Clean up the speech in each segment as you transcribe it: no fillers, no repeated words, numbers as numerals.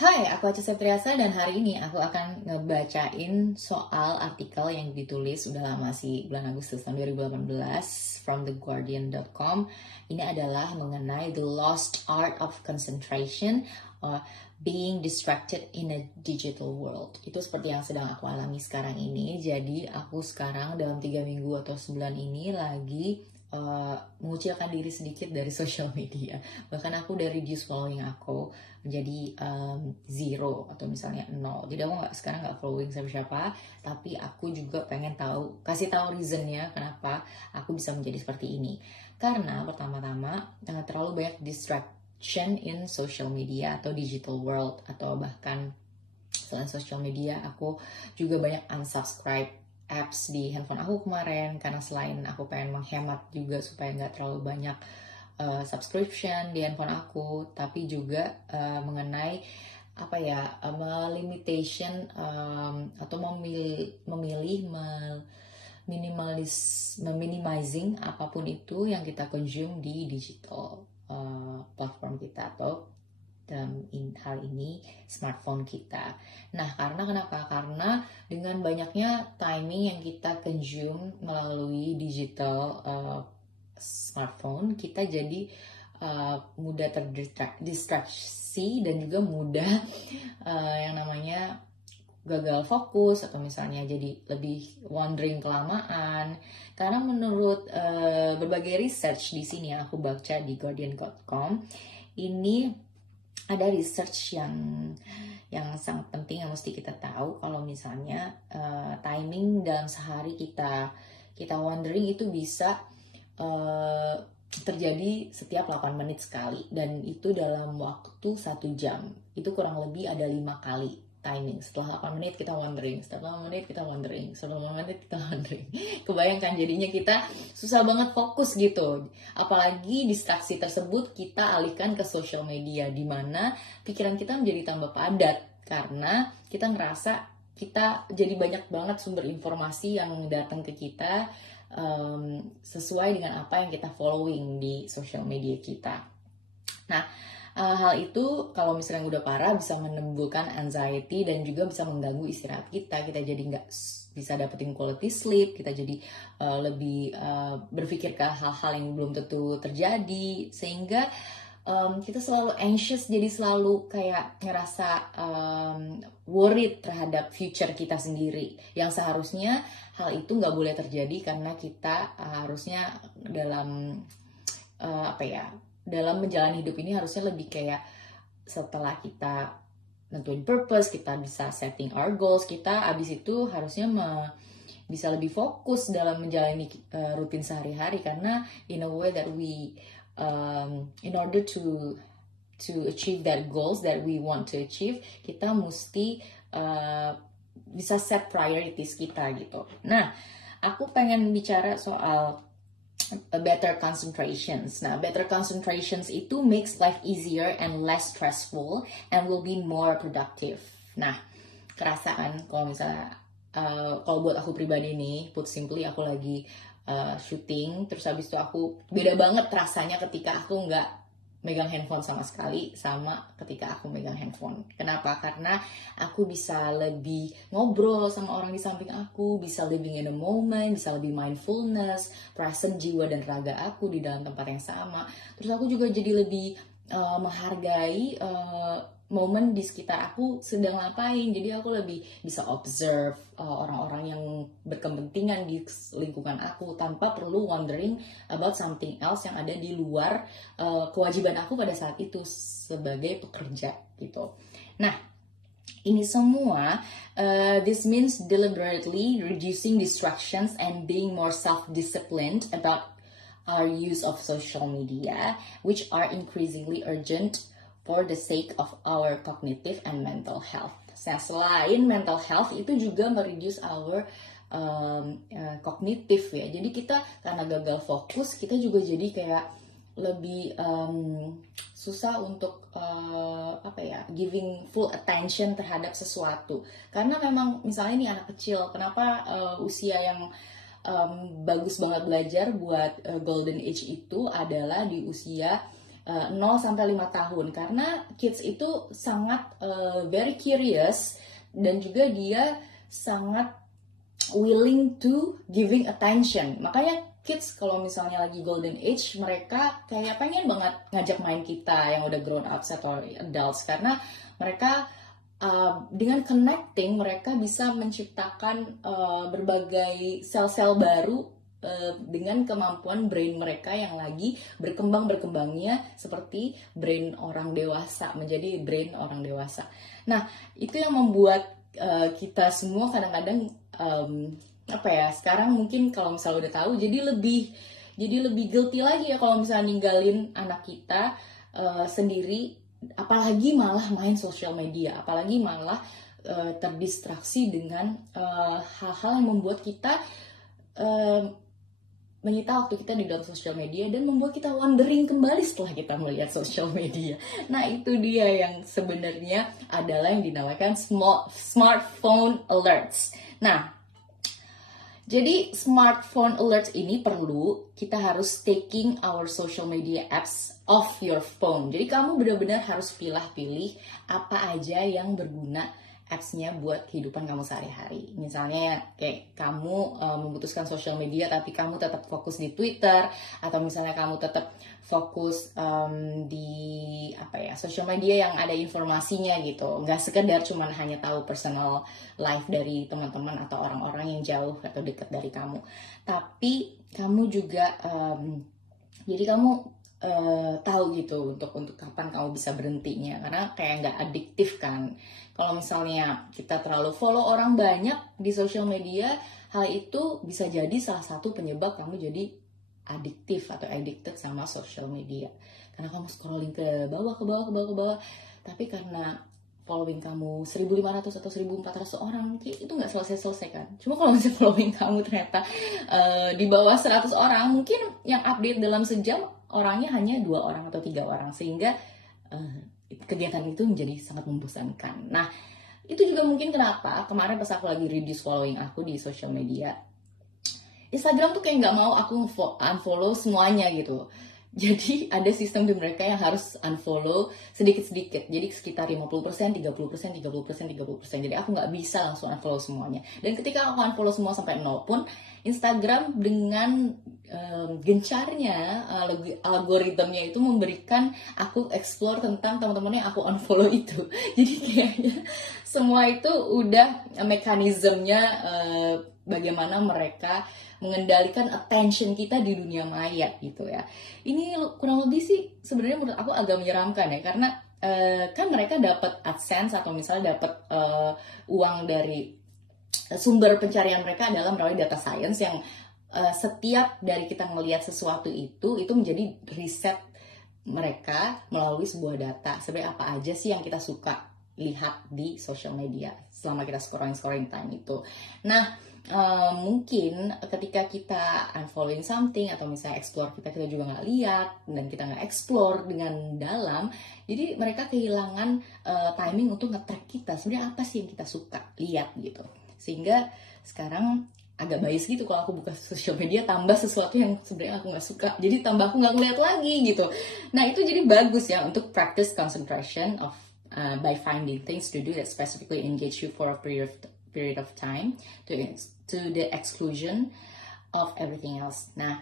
Hai, aku Aca Septriasa dan hari ini aku akan ngebacain soal artikel yang ditulis udah lama sih, bulan Agustus tahun 2018 from theguardian.com. Ini adalah mengenai the lost art of concentration or being distracted in a digital world. Itu seperti yang sedang aku alami sekarang ini. Jadi aku sekarang dalam 3 minggu atau sebulan ini lagi mengucilkan diri sedikit dari social media. Bahkan aku udah reduce following aku menjadi zero atau misalnya nol. Jadi aku sekarang nggak following siapa-siapa, tapi aku juga pengen kasih tahu reasonnya kenapa aku bisa menjadi seperti ini. Karena pertama-tama terlalu banyak distraction in social media atau digital world, atau bahkan selain social media aku juga banyak unsubscribe apps di handphone aku kemarin, karena selain aku pengen menghemat juga supaya nggak terlalu banyak subscription di handphone aku, tapi juga mengenai limitation atau memilih meminimizing apapun itu yang kita consume di digital platform kita, atau hal ini smartphone kita. Nah, kenapa? Karena dengan banyaknya timing yang kita consume melalui digital smartphone, kita jadi mudah terdistraksi dan juga mudah yang namanya gagal fokus, atau misalnya jadi lebih wandering kelamaan. Karena menurut berbagai research di sini yang aku baca di guardian.com, ini ada research yang sangat penting yang mesti kita tahu. Kalau misalnya timing dalam sehari kita wandering itu bisa terjadi setiap 8 menit sekali, dan itu dalam waktu 1 jam. Itu kurang lebih ada 5 kali timing. Setelah 8 menit kita wandering, setelah 8 menit kita wandering, setelah 8 menit kita wandering. Kebayangkan jadinya kita susah banget fokus gitu. Apalagi distraksi tersebut kita alihkan ke social media, di mana pikiran kita menjadi tambah padat karena kita ngerasa kita jadi banyak banget sumber informasi yang datang ke kita sesuai dengan apa yang kita following di social media kita. Nah, hal itu kalau misalnya udah parah bisa menimbulkan anxiety dan juga bisa mengganggu istirahat kita. Kita jadi nggak bisa dapetin quality sleep, kita jadi lebih berpikir ke hal-hal yang belum tentu terjadi, sehingga kita selalu anxious, jadi selalu kayak ngerasa worried terhadap future kita sendiri, yang seharusnya hal itu nggak boleh terjadi karena kita harusnya dalam dalam menjalani hidup ini harusnya lebih kayak setelah kita nentuin purpose, kita bisa setting our goals, kita abis itu harusnya bisa lebih fokus dalam menjalani rutin sehari-hari, karena in a way that we in order to achieve that goals that we want to achieve, kita mesti bisa set priorities kita gitu. Nah, aku pengen bicara soal better concentrations. Nah, better concentrations itu makes life easier and less stressful and will be more productive. Nah, kerasa kan kalau misalnya kalau buat aku pribadi nih, put simply, aku lagi syuting, terus habis itu aku beda banget rasanya ketika aku nggak megang handphone sama sekali sama ketika aku megang handphone. Kenapa? Karena aku bisa lebih ngobrol sama orang di samping aku, bisa living in a moment, bisa lebih mindfulness, present jiwa dan raga aku di dalam tempat yang sama. Terus aku juga jadi lebih menghargai momen di sekitar aku sedang ngapain. Jadi aku lebih bisa observe orang-orang yang berkepentingan di lingkungan aku tanpa perlu wondering about something else yang ada di luar kewajiban aku pada saat itu sebagai pekerja gitu. Nah, ini semua this means deliberately reducing distractions and being more self-disciplined about our use of social media, which are increasingly urgent for the sake of our cognitive and mental health. Nah, selain mental health, itu juga mereduce our kognitif ya. Jadi kita karena gagal fokus, kita juga jadi kayak lebih susah untuk giving full attention terhadap sesuatu. Karena memang misalnya ini anak kecil, kenapa usia yang bagus banget belajar buat golden age itu adalah di usia 0 sampai 5 tahun, karena kids itu sangat very curious dan juga dia sangat willing to giving attention. Makanya kids kalau misalnya lagi golden age, mereka kayak pengen banget ngajak main kita yang udah grown ups atau adults, karena mereka dengan connecting mereka bisa menciptakan berbagai sel-sel baru dengan kemampuan brain mereka yang lagi berkembangnya seperti brain orang dewasa, menjadi brain orang dewasa. Nah, itu yang membuat kita semua kadang-kadang sekarang mungkin kalau misalnya udah tahu jadi lebih guilty lagi ya kalau misalnya ninggalin anak kita sendiri, apalagi malah main sosial media, apalagi malah terdistraksi dengan hal-hal yang membuat kita menyita waktu kita di dalam sosial media dan membuat kita wondering kembali setelah kita melihat sosial media. Nah, itu dia yang sebenarnya adalah yang dinamakan smartphone alerts. Nah, jadi smartphone alerts ini perlu kita harus taking our social media apps off your phone. Jadi kamu benar-benar harus pilih-pilih apa aja yang berguna apps-nya buat kehidupan kamu sehari-hari. Misalnya kayak kamu memutuskan social media tapi kamu tetap fokus di Twitter, atau misalnya kamu tetap fokus di social media yang ada informasinya gitu. Nggak sekedar cuman hanya tahu personal life dari teman-teman atau orang-orang yang jauh atau dekat dari kamu. Tapi kamu juga jadi kamu tahu gitu untuk kapan kamu bisa berhentinya, karena kayak nggak adiktif kan. Kalau misalnya kita terlalu follow orang banyak di sosial media, hal itu bisa jadi salah satu penyebab kamu jadi adiktif atau addicted sama social media, karena kamu scrolling ke bawah, tapi karena following kamu 1.500 atau 1.400 orang, itu nggak selesai kan. Cuma kalau misalnya following kamu ternyata di bawah 100 orang, mungkin yang update dalam sejam orangnya hanya 2 orang atau 3 orang, sehingga kegiatan itu menjadi sangat membosankan. Nah, itu juga mungkin kenapa kemarin pas aku lagi reduce following aku di social media, Instagram tuh kayak nggak mau aku unfollow semuanya gitu. Jadi ada sistem di mereka yang harus unfollow sedikit-sedikit. Jadi sekitar 50%, 30%, 30%, 30%. Jadi aku nggak bisa langsung unfollow semuanya. Dan ketika aku unfollow semua sampai 0 pun, Instagram dengan gencarnya algoritmanya itu memberikan aku explore tentang teman-teman yang aku unfollow itu. Jadi kayaknya semua itu udah mekanismenya bagaimana mereka mengendalikan attention kita di dunia maya gitu ya. Ini kurang lebih sih sebenarnya menurut aku agak menyeramkan ya, karena kan mereka dapat AdSense atau misalnya dapat uang dari sumber pencarian mereka adalah melalui data science yang setiap dari kita ngelihat sesuatu itu menjadi riset mereka melalui sebuah data. Sebenarnya apa aja sih yang kita suka lihat di social media selama kita scrolling time itu. Nah, mungkin ketika kita unfollowing something atau misalnya explore kita juga nggak lihat dan kita nggak explore dengan dalam, jadi mereka kehilangan timing untuk nge-track kita sebenarnya apa sih yang kita suka lihat gitu. Sehingga sekarang agak bias gitu kalau aku buka social media tambah sesuatu yang sebenarnya aku nggak suka, jadi tambah aku nggak ngeliat lagi gitu. Nah, itu jadi bagus ya untuk practice concentration of by finding things to do that specifically engage you for a period of time to the exclusion of everything else. Nah,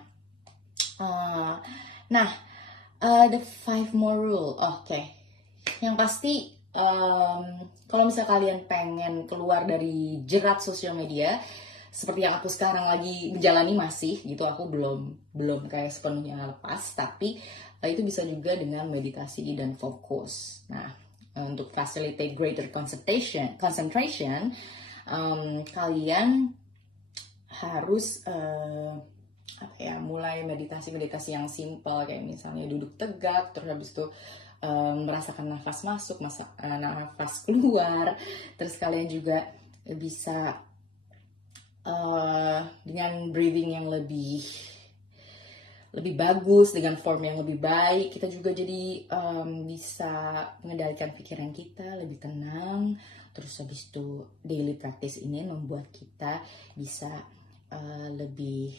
the 5 more rule. Oke. Yang pasti kalau misalnya kalian pengen keluar dari jerat sosial media seperti yang aku sekarang lagi menjalani masih gitu, aku belum kayak sepenuhnya lepas, tapi itu bisa juga dengan meditasi dan fokus. Nah, untuk facilitate greater concentration, kalian harus mulai meditasi yang simple, kayak misalnya duduk tegak, terus habis itu merasakan nafas masuk, nafas keluar. Terus kalian juga bisa dengan breathing yang lebih bagus, dengan form yang lebih baik, kita juga jadi bisa mengendalikan pikiran kita lebih tenang. Terus habis itu daily practice ini membuat kita bisa lebih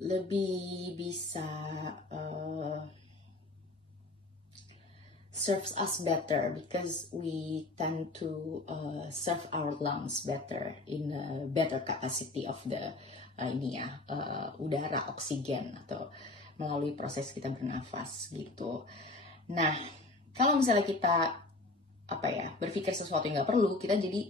lebih bisa serves us better because we tend to serve our lungs better in a better capacity of the udara oksigen atau melalui proses kita bernafas gitu. Nah, kalau misalnya kita berpikir sesuatu yang nggak perlu, kita jadi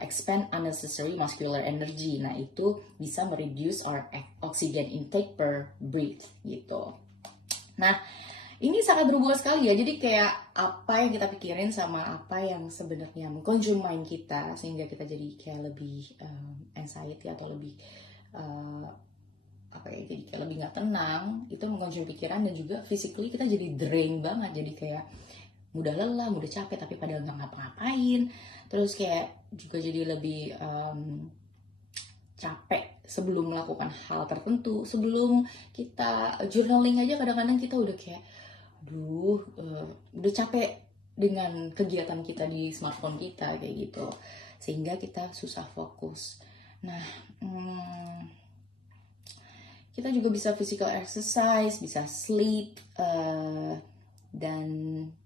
expend unnecessary muscular energy. Nah, itu bisa mereduce our oxygen intake per breath gitu. Nah, ini sangat berhubungan sekali ya. Jadi kayak apa yang kita pikirin sama apa yang sebenarnya mengconsume mind kita, sehingga kita jadi kayak lebih anxiety atau lebih jadi kayak lebih nggak tenang. Itu mengkonsumsi pikiran, dan juga physically kita jadi drain banget. Jadi kayak mudah lelah, mudah capek, tapi padahal nggak ngapa-ngapain. Terus kayak juga jadi lebih capek sebelum melakukan hal tertentu. Sebelum kita journaling aja kadang-kadang kita udah kayak udah capek dengan kegiatan kita di smartphone kita kayak gitu, sehingga kita susah fokus. Nah, kita juga bisa physical exercise, bisa sleep, dan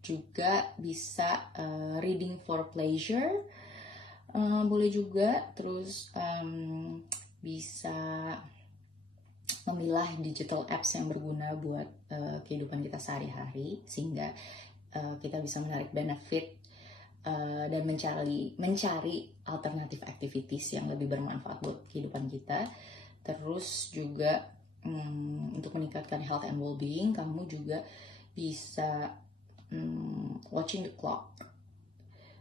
juga bisa reading for pleasure, boleh juga. Terus bisa memilah digital apps yang berguna buat kehidupan kita sehari-hari, sehingga kita bisa menarik benefit dan mencari alternatif activities yang lebih bermanfaat buat kehidupan kita. Terus juga untuk meningkatkan health and well-being, kamu juga bisa watching the clock.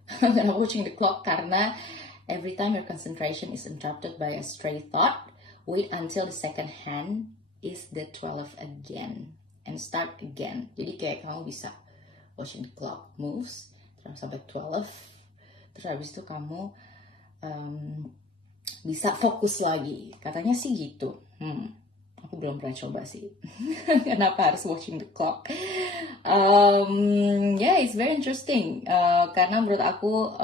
Kenapa watching the clock? Karena every time your concentration is interrupted by a stray thought, wait until the second hand is the 12 again and start again. Jadi kayak kamu bisa watching the clock moves terus sampai 12, terus habis itu kamu bisa fokus lagi. Katanya sih gitu. Aku belum pernah coba sih. Kenapa harus watching the clock? It's very interesting. Karena menurut aku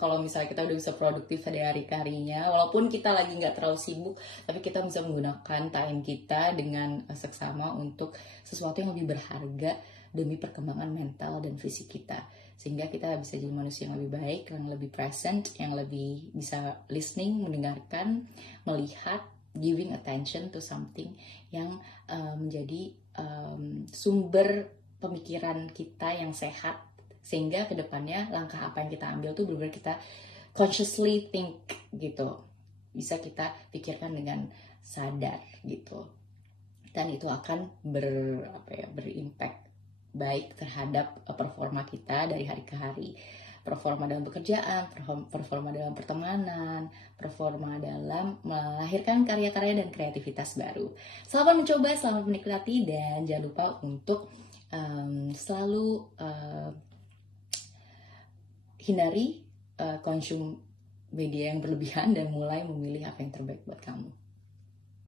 kalau misalnya kita udah bisa produktif di hari-harinya, walaupun kita lagi nggak terlalu sibuk, tapi kita bisa menggunakan time kita dengan seksama untuk sesuatu yang lebih berharga demi perkembangan mental dan fisik kita. Sehingga kita bisa jadi manusia yang lebih baik, yang lebih present, yang lebih bisa listening, mendengarkan, melihat, giving attention to something yang menjadi sumber pemikiran kita yang sehat, sehingga kedepannya langkah apa yang kita ambil tuh benar-benar kita consciously think gitu, bisa kita pikirkan dengan sadar gitu, dan itu akan berimpact baik terhadap performa kita dari hari ke hari. Performa dalam pekerjaan, performa dalam pertemanan, performa dalam melahirkan karya-karya dan kreativitas baru. Selamat mencoba, selamat menikmati, dan jangan lupa untuk selalu hindari konsum media yang berlebihan dan mulai memilih apa yang terbaik buat kamu.